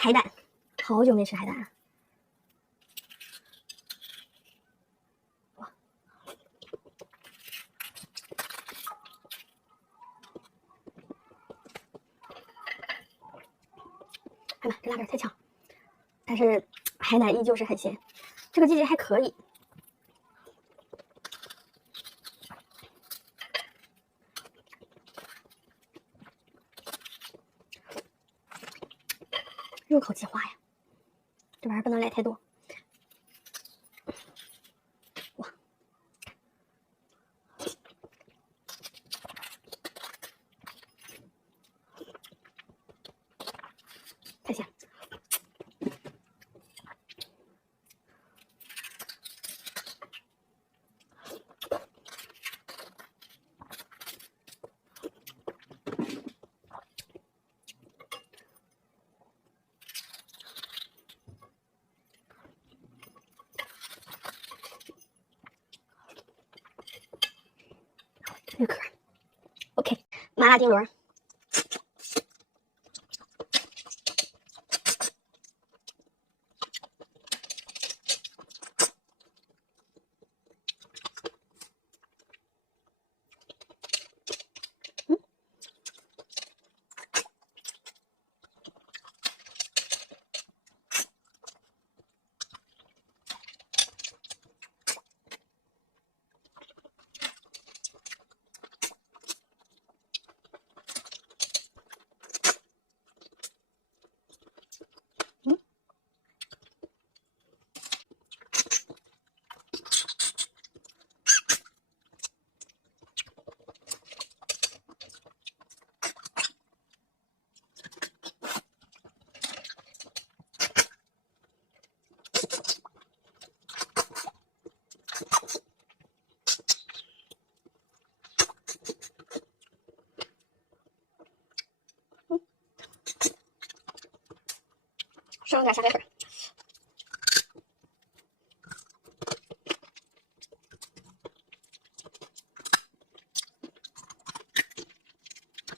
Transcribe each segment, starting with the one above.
海胆，好久没吃海胆了。哇！哎妈，这辣味太强，但是海胆依旧是很鲜，这个季节还可以。入口即化呀，这玩意儿不能来太多。哇，太香。这个壳 ，OK， 麻辣丁螺。剩点虾白粉。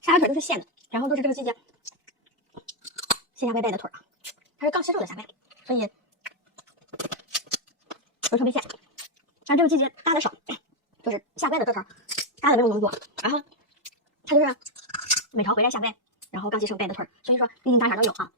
虾白腿都是鲜的，然后都是这个季节鲜虾白带的腿啊，它是刚吸收的虾白，所以不是特别鲜。但这个季节搭的少，就是下白的这条搭的没有那么多，然后它就是每条回来下白，然后刚吸收带的腿，所以说一斤大小都有啊。